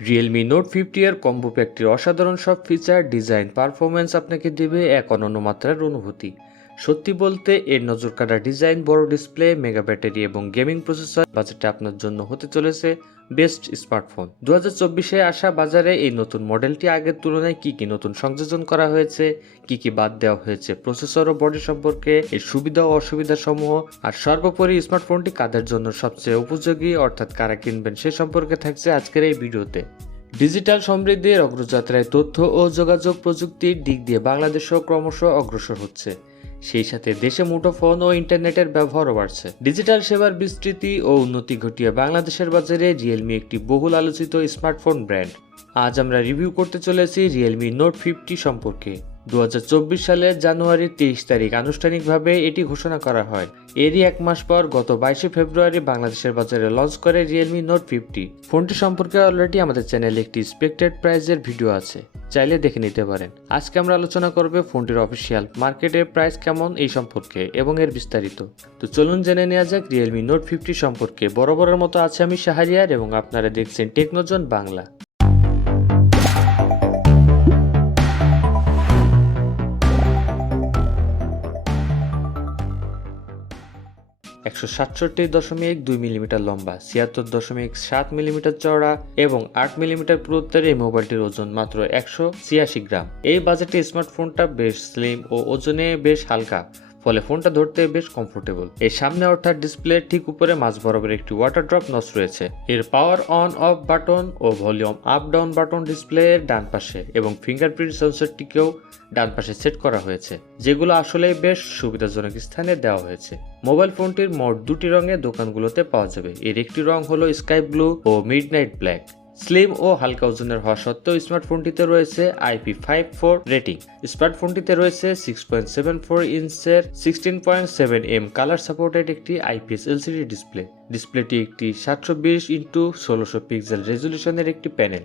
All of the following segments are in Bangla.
Realme Note 50 এর কম্বো প্যাকটির অসাধারণ সব ফিচার, ডিজাইন, পারফরম্যান্স আপনাকে দেবে এক অনন্য মাত্রার অনুভূতি। সত্যি বলতে এর নজরকাড়া ডিজাইন, বড় ডিসপ্লে, মেগা ব্যাটারি এবং গেমিং প্রসেসর বাজেটে আপনার জন্য হতে চলেছে বেস্ট স্মার্টফোন। 2024-এ আসা বাজারে এই নতুন মডেলটি আগের তুলনায় কি নতুন সংযোজন করা হয়েছে, কি বাদ দেওয়া হয়েছে প্রসেসর ও বডি সম্পর্কে, এর সুবিধা ও অসুবিধা সমূহ, আর সর্বোপরি স্মার্টফোনটি কাদের জন্য সবচেয়ে উপযোগী অর্থাৎ কারা কিনবেন সে সম্পর্কে থাকছে আজকের এই ভিডিওতে। ডিজিটাল সমৃদ্ধির অগ্রযাত্রায় তথ্য ও যোগাযোগ প্রযুক্তির দিক দিয়ে বাংলাদেশও ক্রমশ অগ্রসর হচ্ছে। সেই সাথে দেশে মুঠোফোন ও ইন্টারনেটের ব্যবহারও বাড়ছে। ডিজিটাল সেবার বিস্তৃতি ও উন্নতি ঘটিয়ে বাংলাদেশের বাজারে রিয়েলমি একটি বহুল আলোচিত স্মার্টফোন ব্র্যান্ড। আজ আমরা রিভিউ করতে চলেছি রিয়েলমি নোট 50 সম্পর্কে। 2024 সালের জানুয়ারির 23 তারিখ আনুষ্ঠানিকভাবে এটি ঘোষণা করা হয়। এরই এক মাস পর গত 22 ফেব্রুয়ারি বাংলাদেশের বাজারে লঞ্চ করে রিয়েলমি নোট 50। ফোনটি সম্পর্কে অলরেডি আমাদের চ্যানেলে একটি এক্সপেক্টেড প্রাইসের ভিডিও আছে, চাইলে দেখে নিতে পারেন। আজকে আমরা আলোচনা করব ফোনটির অফিসিয়াল মার্কেটে প্রাইস কেমন এই সম্পর্কে এবং এর বিস্তারিত। তো চলুন জেনে নেওয়া যাক রিয়েলমি নোট 50 সম্পর্কে। বরাবরের মতো আছে আমি শাহরিয়ার এবং আপনারা দেখছেন টেকনোজন বাংলা। 167.2 মিলিমিটার লম্বা, 76.7 মিলিমিটার চওড়া এবং 8 মিলিমিটার পুরুত্বের এই মোবাইলটির ওজন মাত্র 186 গ্রাম। এই বাজেটে স্মার্টফোনটা বেশ স্লিম ও ওজনে বেশ হালকা, ফলে ফোনটা ধরতে বেশ কমফোর্টেবল। এর সামনে অর্থাৎ ডিসপ্লে ঠিক উপরে মাঝ বরাবর একটি ওয়াটার ড্রপ নচ রয়েছে। এর পাওয়ার অন অফ বাটন ও ভলিউম আপ ডাউন বাটন ডিসপ্লের ডান পাশে এবং ফিঙ্গারপ্রিন্ট সেন্সরটিকেও ডান পাশে সেট করা হয়েছে, যেগুলো আসলে বেশ সুবিধাজনক স্থানে দেওয়া হয়েছে। মোবাইল ফোনটির মোট দুটি রঙে দোকানগুলোতে পাওয়া যাবে। এর একটি রং হলো স্কাই ব্লু ও মিডনাইট ব্ল্যাক। স্লিম ও হালকা ওজনের হওয়া সত্ত্বেও স্মার্টফোনটিতে রয়েছে IP54 রেটিং। স্মার্টফোনটিতে রয়েছে 6.74 ইঞ্চের 16.7mm কালার সাপোর্টেড একটি IPS LCD ডিসপ্লে। ডিসপ্লেটি একটি 720x1600 পিক্সেল রেজলিউশনের একটি প্যানেল,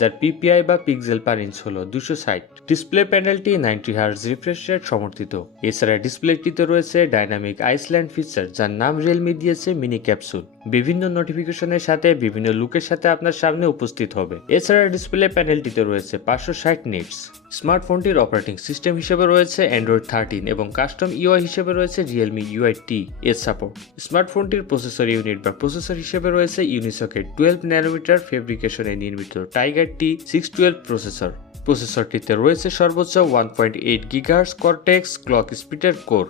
যার PPI বা পিক্সেল পার ইঞ্চ হলো 260। ডিসপ্লে প্যানেলটি 90 Hz রিফ্রেশ রেট সমর্থিত। এছাড়া ডিসপ্লেটিতে রয়েছে ডাইনামিক আইসল্যান্ড ফিচার, যার নাম রিয়েলমি দিয়েছে মিনি ক্যাপসুল। বিভিন্ন নোটিফিকেশনের সাথে বিভিন্ন লুকের সাথে আপনার সামনে উপস্থিত হবে। এছাড়া ডিসপ্লে প্যানেলটিতে রয়েছে 560 নিটস। স্মার্টফোনটির অপারেটিং সিস্টেম হিসেবে রয়েছে অ্যান্ড্রয়েড 13 এবং কাস্টম UI হিসেবে রয়েছে রিয়েলমি UI-T এর সাপোর্ট। স্মার্টফোনটির প্রসেসর ইউনিট বা প্রসেসর হিসেবে রয়েছে ইউনিসকের 12 ন্যানোমিটার ফেব্রিকেশনে নির্মিত টাইগার T612 প্রসেসর। প্রসেসরটিতে রয়েছে সর্বোচ্চ 1.8 GHz Cortex ক্লক স্পিডের কোর,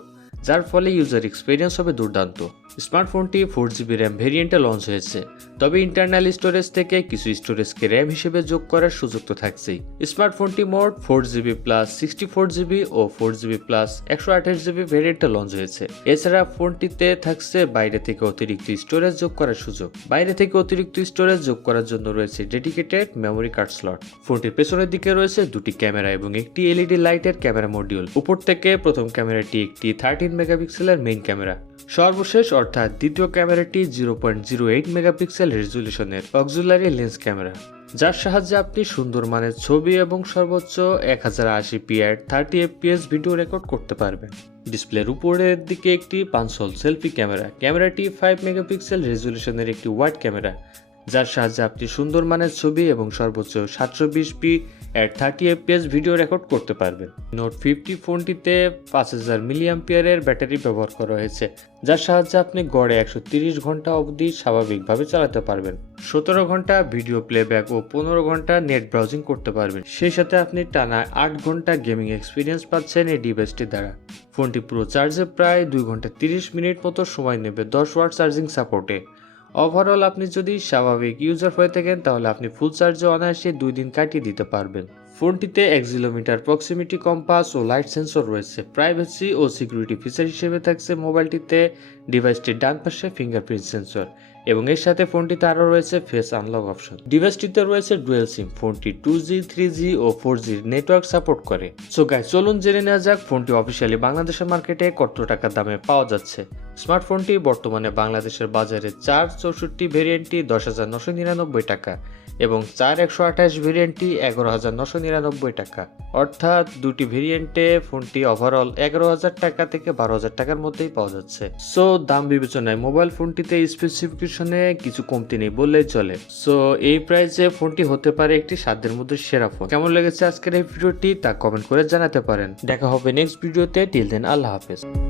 যার ফলে ইউজার এক্সপিরিয়েন্স হবে দুর্দান্ত। স্মার্টফোনটি 4GB র্যাম ভেরিয়েন্টে লঞ্চ হয়েছে, তবে ইন্টারনাল স্টোরেজ থেকে কিছু স্টোরেজকে র্যাম হিসেবে যোগ করার সুযোগ তো থাকছেই। স্মার্টফোনটি মোট 4GB প্লাস 64GB ও 4GB প্লাস 128GB ভেরিয়েন্টে লঞ্চ হয়েছে। এছাড়া ফোনটিতে থাকছে বাইরে থেকে অতিরিক্ত স্টোরেজ যোগ করার সুযোগ। বাইরে থেকে অতিরিক্ত স্টোরেজ যোগ করার জন্য রয়েছে ডেডিকেটেড মেমোরি কার্ড স্লট। ফোনটির পেছনের দিকে রয়েছে দুটি ক্যামেরা এবং একটি LED লাইটের ক্যামেরা মডিউল। উপর থেকে প্রথম ক্যামেরাটি একটি 13 মেগাপিক্সেলের মেইন ক্যামেরা। সর্বশেষ অর্থাৎ দ্বিতীয় ক্যামেরাটি 0.08 মেগাপিক্সেল রেজলিউশনের অক্সিলারি লেন্স ক্যামেরা, যার সাহায্যে আপনি সুন্দর মানের ছবি এবং সর্বোচ্চ 1080p at 30fps video record করতে পারবেন। ডিসপ্লের উপরের দিকে একটি 5 হোল সেলফি ক্যামেরা। ক্যামেরাটি 5 মেগাপিক্সেল রেজলিউশনের একটি ওয়াইড ক্যামেরা, যার সাহায্যে আপনি সুন্দর মানের ছবি এবং সর্বোচ্চ 720p at 30fps video record করতে পারবেন। নোট 50 ফোনটিতে 5000 mAh ব্যাটারি ব্যবহার করা হয়েছে, যার সাহায্যে আপনি গড়ে 130 ঘন্টা অবধি স্বাভাবিকভাবে চালাতে পারবেন। 17 ঘন্টা ভিডিও প্লেব্যাক ও 15 ঘন্টা নেট ব্রাউজিং করতে পারবেন। সেই সাথে আপনি টানা 8 ঘন্টা গেমিং এক্সপিরিয়েন্স পাচ্ছেন এই ডিভাইসটি দ্বারা। ফোনটি পুরো চার্জে প্রায় 2 ঘন্টা 30 মিনিট মতো সময় নেবে 10 ওয়াট চার্জিং সাপোর্টে। ওভারঅল আপনি যদি স্বাভাবিক ইউজার হয়ে থাকেন তাহলে আপনি ফুল চার্জে অনায়াসে 2 দিন কাটিয়ে দিতে পারবেন। ফোনটিতে অ্যাক্সিলোমিটার, প্রক্সিমিটি কম্পাস ও লাইট সেন্সর রয়েছে। প্রাইভেসি ও সিকিউরিটি ফিচার হিসেবে থাকছে মোবাইলটিতে ডিভাইসটির ডান পাশে ফিঙ্গারপ্রিন্ট সেন্সর এবং এর সাথে ফোনটিতে আরও রয়েছে ফেস আনলক অপশন। ডিভাইসটিতে রয়েছে ডুয়েল সিম। ফোনটি 2G, 3G ও 4G নেটওয়ার্ক সাপোর্ট করে। সো গাইস, চলুন জেনে নেওয়া যাক ফোনটি অফিসিয়ালি বাংলাদেশের মার্কেটে কত টাকা দামে পাওয়া যাচ্ছে। স্মার্টফোনটি বর্তমানে বাংলাদেশের বাজারে 464 ভেরিয়েন্টটি 10,999 টাকা এবং 4128 ভেরিয়েন্টটি 11,999 টাকা। অর্থাৎ দুটি ভেরিয়েন্টে ফোনটি ওভারঅল 11,000 টাকা থেকে 12,000 টাকার মধ্যেই পাওয়া যাচ্ছে। সো দাম বিবেচনায় মোবাইল ফোনটিতে স্পেসিফিকেশনে কিছু কমতি নেই বললেই চলে। সো এই প্রাইসে ফোনটি হতে পারে একটি সাধ্যের মধ্যে সেরা ফোন। কেমন লেগেছে আজকের এই ভিডিওটি তা কমেন্ট করে জানাতে পারেন। দেখা হবে নেক্সট ভিডিওতে। টিল দেন আল্লাহ হাফেজ।